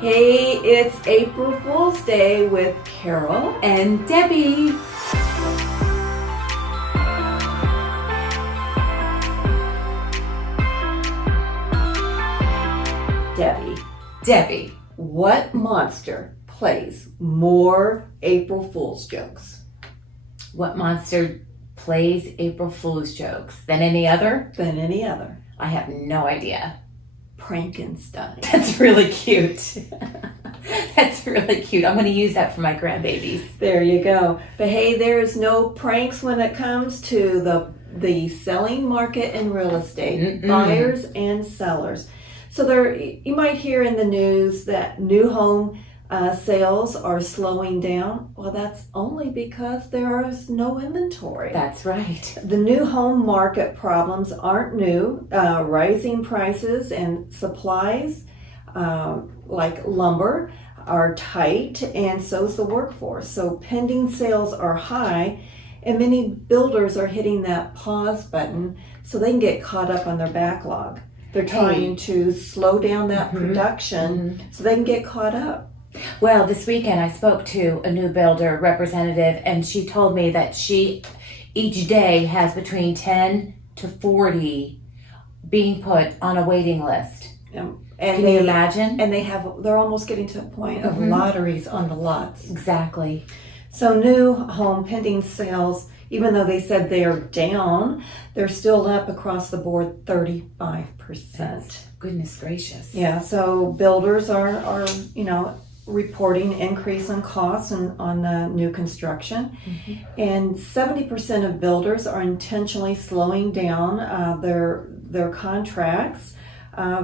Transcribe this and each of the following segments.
Hey, it's April Fool's Day with Carol and Debbie. Debbie, what monster plays more April Fool's jokes? What monster plays April Fool's jokes than any other? Than any other. I have no idea. Frankenstein. That's really cute. That's really cute. I'm going to use that for my grandbabies. There you go. But hey, there's no pranks when it comes to the selling market in real estate, buyers and sellers. So you might hear in the news that new home sales are slowing down. Well, that's only because there is no inventory. That's right. The new home market problems aren't new. Rising prices and supplies like lumber are tight, and so is the workforce. So pending sales are high, and many builders are hitting that pause button so they can get caught up on their backlog. They're trying to slow down that production so they can get caught up. Well, this weekend I spoke to a new builder representative, and she told me that she each day has between 10 to 40 being put on a waiting list. And Can you imagine? And they're almost getting to a point of lotteries on the lots. Exactly. So new home pending sales, even though they said they are down, they're still up across the board 35%. Goodness gracious. Yeah, so builders are reporting increase in costs on new construction. And 70% of builders are intentionally slowing down their contracts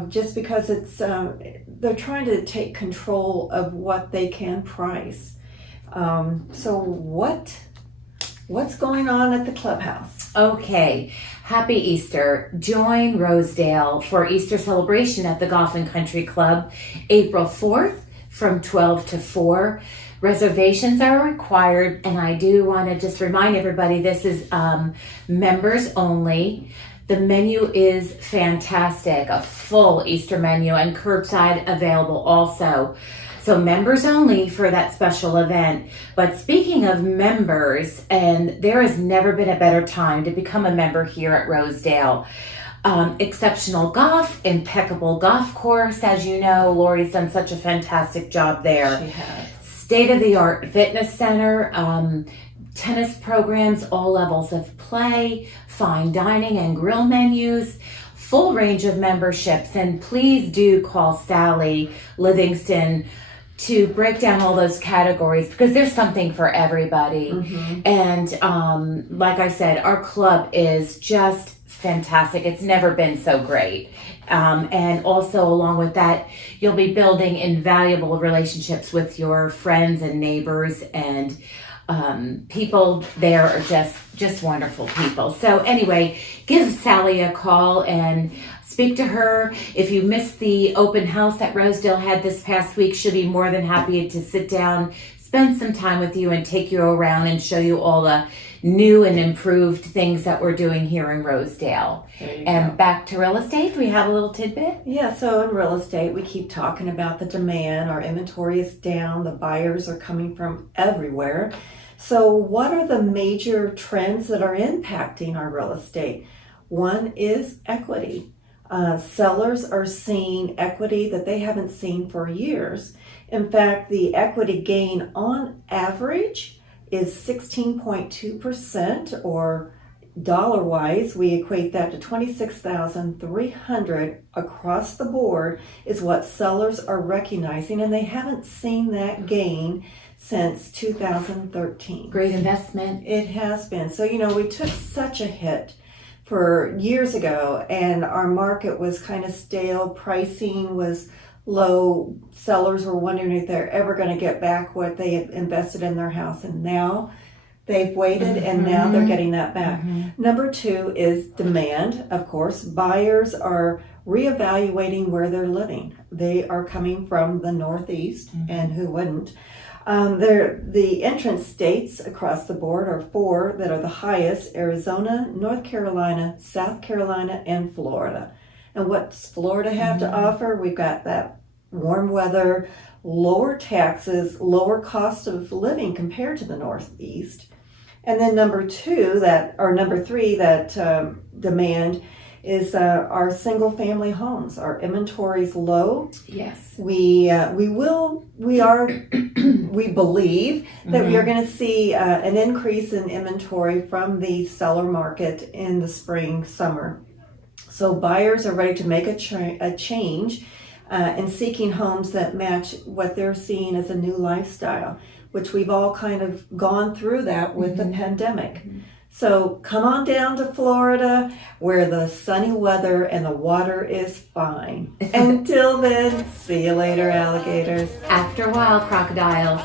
just because they're trying to take control of what they can price. So what's going on at the clubhouse? Okay, happy Easter. Join Rosedale for Easter celebration at the Golf and Country Club, April 4th from 12 to 4. Reservations are required, and I do want to just remind everybody this is members only. The menu is fantastic, a full Easter menu, and curbside available also. So members only for that special event. But speaking of members, and there has never been a better time to become a member here at Rosedale. Exceptional golf, impeccable golf course. As you know, Lori's done such a fantastic job there. She has. State-of-the-art fitness center, tennis programs, all levels of play, fine dining and grill menus, full range of memberships. And please do call Sally Livingston to break down all those categories because there's something for everybody. And like I said, our club is just fantastic. It's never been so great. And also along with that, you'll be building invaluable relationships with your friends and neighbors, and people there are just wonderful people. So anyway, give Sally a call and speak to her. If you missed the open house that Rosedale had this past week, she'll be more than happy to sit down, spend some time with you, and take you around and show you all the new and improved things that we're doing here in Rosedale. And back to real estate, we have a little tidbit. Yeah, so in real estate, we keep talking about the demand. Our inventory is down. The buyers are coming from everywhere. So what are the major trends that are impacting our real estate? One is equity. Sellers are seeing equity that they haven't seen for years. In fact, the equity gain on average is 16.2%, or dollar-wise, we equate that to $26,300 across the board is what sellers are recognizing, and they haven't seen that gain since 2013. Great investment. It has been. So, we took such a hit for years ago, and our market was kind of stale. Pricing was low. Sellers were wondering if they're ever going to get back what they had invested in their house, and now they've waited and now they're getting that back. Number two is demand. Of course, buyers are reevaluating where they're living. They are coming from the Northeast, and who wouldn't? The entrance states across the board are 4 that are the highest: Arizona, North Carolina, South Carolina, and Florida. And what's Florida have to offer? We've got that warm weather, lower taxes, lower cost of living compared to the Northeast. And then number three that demand is our single family homes. Our inventory is low. Yes. We believe that we are going to see an increase in inventory from the seller market in the spring, summer. So buyers are ready to make a change and seeking homes that match what they're seeing as a new lifestyle, which we've all kind of gone through that with the pandemic. So come on down to Florida where the sunny weather and the water is fine. Until then, see you later, alligators. After a while, crocodiles.